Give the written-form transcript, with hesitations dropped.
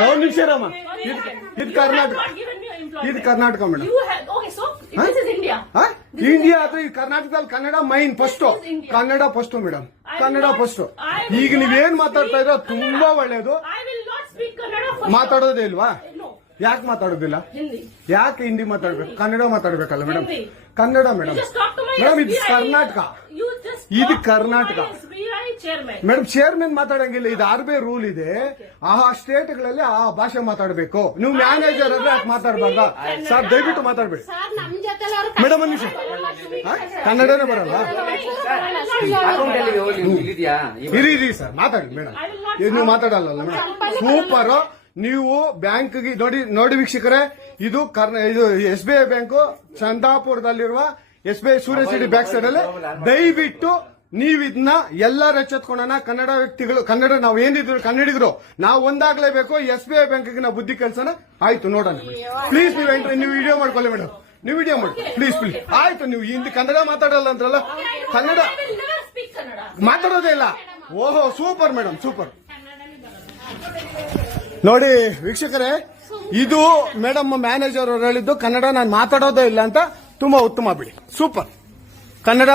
ಒಂದು ನಿಮಿಷ ಇರಮ್ಮ. ಇದು ಕರ್ನಾಟಕ, ಇದು ಕರ್ನಾಟಕ ಮೇಡಮ್. ಇಂಡಿಯಾ ಆದ್ರೆ ಈ ಕರ್ನಾಟಕದಲ್ಲಿ Kannada main first, Kannada first madam, Kannada first. ಈಗ ನೀವೇನ್ ಮಾತಾಡ್ತಾ ಇರೋ ತುಂಬಾ ಒಳ್ಳೇದು. ಮಾತಾಡೋದೇ ಇಲ್ವಾ? ಯಾಕೆ ಮಾತಾಡೋದಿಲ್ಲ? ಯಾಕೆ ಹಿಂದಿ ಮಾತಾಡ್ಬೇಕು? ಕನ್ನಡ ಮಾತಾಡ್ಬೇಕಲ್ಲ ಮೇಡಮ್? ಕನ್ನಡ ಮೇಡಮ್. ಮೇಡಮ್ ಇದು ಕರ್ನಾಟಕ, ಇದು ಕರ್ನಾಟಕ ಮೇಡಮ್. ಚೇರ್ಮನ್ ಮಾತಾಡಂಗಿಲ್ಲ, ಇದು RBI ರೂಲ್ ಇದೆ. ಆ ಸ್ಟೇಟ್ಗಳಲ್ಲಿ ಆ ಭಾಷೆ ಮಾತಾಡಬೇಕು. ನೀವು ಮ್ಯಾನೇಜರ್ ಆದ್ರೆ ಯಾಕೆ ಮಾತಾಡ್ಬಾರ್ದ ಸರ್? ದಯವಿಟ್ಟು ಮಾತಾಡ್ಬೇಡಿ ಮೇಡಮ್. ಒಂದು ನಿಮಿಷ, ಕನ್ನಡನೇ ಬರಲ್ಲ? ಇರಿ ಸರ್, ಮಾತಾಡಿ ಮೇಡಮ್. ನೀವು ಮಾತಾಡಲ್ಲ ಮೇಡಮ್? ಸೂಪರ್. ನೀವು ಬ್ಯಾಂಕ್ಗೆ ನೋಡಿ ವೀಕ್ಷಕರೇ, ಇದು SBI ಬ್ಯಾಂಕು ಚಂದಾಪುರದಲ್ಲಿರುವ SBI ಸೂರ್ಯ ಸಿಟಿ ಬ್ಯಾಕ್ ಸೈಡ್ ಅಲ್ಲಿ. ದಯವಿಟ್ಟು ನೀವು ಇದನ್ನ ಎಲ್ಲರೂ ಎಚ್ಚೆತ್ಕೊಳ್ಳೋಣ. ಕನ್ನಡ ವ್ಯಕ್ತಿಗಳು, ಕನ್ನಡ ನಾವು ಏನಿದ್ರು ಕನ್ನಡಿಗರು ನಾವು ಒಂದಾಗ್ಲೇಬೇಕು. SBI ಬ್ಯಾಂಕ್ಗೆ ನಾವು ಬುದ್ಧಿ ಕಲ್ಸೋಣ. ಆಯ್ತು, ನೋಡೋಣ ಪ್ಲೀಸ್. ನೀವು ವಿಡಿಯೋ ಮಾಡ್ಕೊಳ್ಳಿ ಮೇಡಮ್, ನೀವು ವಿಡಿಯೋ ಮಾಡಿ ಪ್ಲೀಸ್ ಪ್ಲೀಸ್. ಆಯ್ತು, ನೀವು ಹಿಂದಿ ಕನ್ನಡ ಮಾತಾಡಲ್ಲ ಅಂದ್ರಲ್ಲ? ಕನ್ನಡ ಮಾತಾಡೋದೇ ಇಲ್ಲ. ಓಹೋ, ಸೂಪರ್ ಮೇಡಮ್, ಸೂಪರ್. ನೋಡಿ ವೀಕ್ಷಕರೇ, ಇದು ಮೇಡಮ್ ಮ್ಯಾನೇಜರ್ ಅವರು ಹೇಳಿದ್ದು ಕನ್ನಡ ನಾನು ಮಾತಾಡೋದೇ ಇಲ್ಲ ಅಂತ. ತುಂಬಾ ಉತ್ತಮ ಬಿಡಿ, ಸೂಪರ್. ಕನ್ನಡ